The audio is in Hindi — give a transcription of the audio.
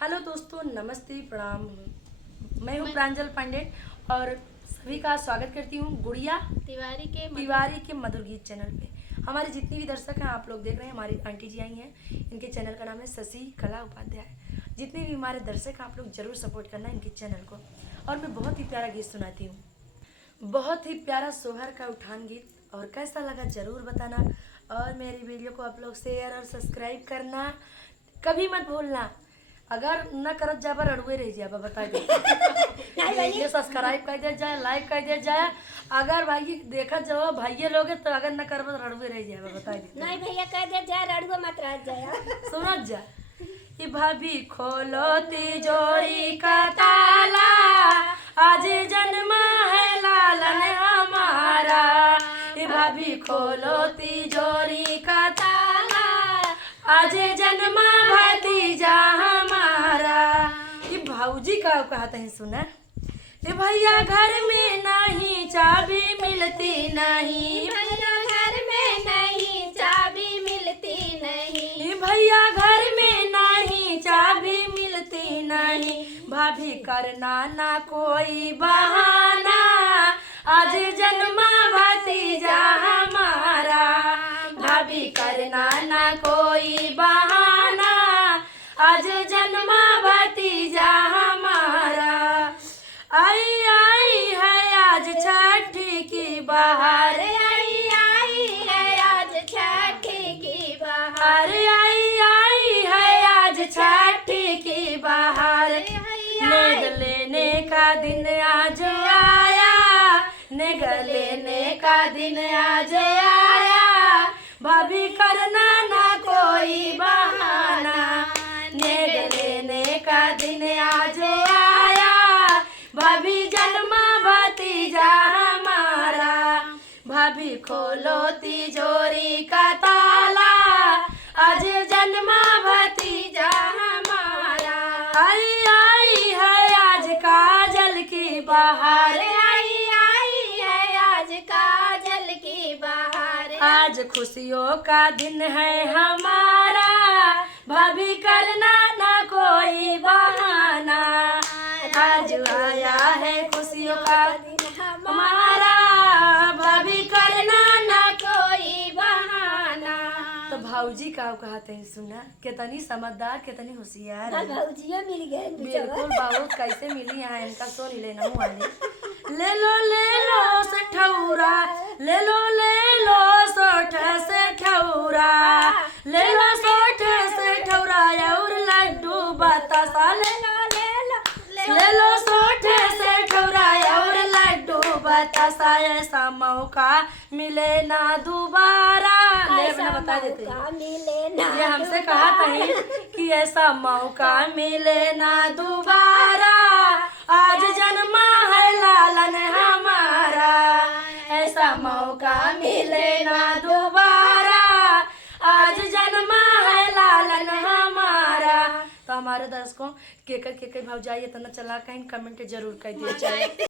हेलो दोस्तों, नमस्ते, प्रणाम। मैं हूँ प्रांजल पंडित और सभी का स्वागत करती हूँ गुड़िया तिवारी के मधुर गीत चैनल पे। हमारे जितने भी दर्शक हैं, आप लोग देख रहे हैं, हमारी आंटी जी आई हैं। इनके चैनल का नाम है शशि कला उपाध्याय। जितने भी हमारे दर्शक हैं, आप लोग जरूर सपोर्ट करना इनके चैनल को। और मैं बहुत ही प्यारा गीत सुनाती हूँ, बहुत ही प्यारा सोहर का उठान गीत। और कैसा लगा जरूर बताना। और मेरी वीडियो को आप लोग शेयर और सब्सक्राइब करना कभी मत भूलना। अगर न करत जाबा रड़ुए रह जाबा, बता दे। ये सब्सक्राइब कर दिया जाए, लाइक कर दिया जाए। अगर भाई देखा जाओ भाइये लोगे तो अगर न करबो तो रड़ुए रह जाबा, बता दे। नहीं भैया कह दे जा, रड़ुआ मत रह जाए। सुनत जा। ये भाभी खोलो तिजोरी का ताला, आज जन्मा है लालन हमारा। ये भाभी खोलो तिजोरी का ताला, आज जन्मा भतीजा हमारा। ये भाऊजी का कहते हैं, सुना। ये भैया घर में नहीं चाबी मिलती नहीं, भैया घर में नहीं चाबी मिलती नहीं, ये भैया घर में नहीं चाबी मिलती नहीं। भाभी करना ना कोई बहाना, आज जन्मा भतीजा हमारा। भाभी करना ना कोई बहाना, आज जन्मा भतीजा हमारा। आई आई है आज छठी की बहार, आई है आज छठी की बहार, आई है आज छठी की बहार। नेग लेने का दिन आज आया, नेग लेने का दिन आज आया। भाभी करना ना कोई बहाना, नेग लेने का दिन आज आया। भाभी जन्मा भतीजा हमारा। भाभी खोलो तिजोरी का ताला, आज जन्मा भतीजा हमारा। आई है आज काजल की बहार, आई है आज काजल की बहार। आज खुशियों का दिन है हमारा। भाभी करना ना कोई बहाना, आज आया है खुशियों का दिन हमारा। भाभी करना ना कोई बहाना। तो भाऊजी का कहते हैं, सुना। कितनी समझदार, कितनी होशियार ना है। भौजिया मिल गए बिल्कुल बहुत कैसे मिली है इनका सो नहीं लेना वाली। ले लो सठौरा, ले लो सोठ से ठौरा, ले लो सोठ से ठौरा और लड्डू बतासा। ले लो सोठ से ठौरा और लड्डू बतासा। ऐसा मौका मिले ना दोबारा। ले बना बता देते ये हमसे कहा था कि ऐसा मौका मिले ना दोबारा, आज जन्मा है लालन हमारा। ऐसा मौका मिले ना दोबारा, आज जन्मा है लालन हमारा। तो हमारे दर्शकों केकर भौजाई इतना चला कहीं कमेंट जरूर कर दिया जाए।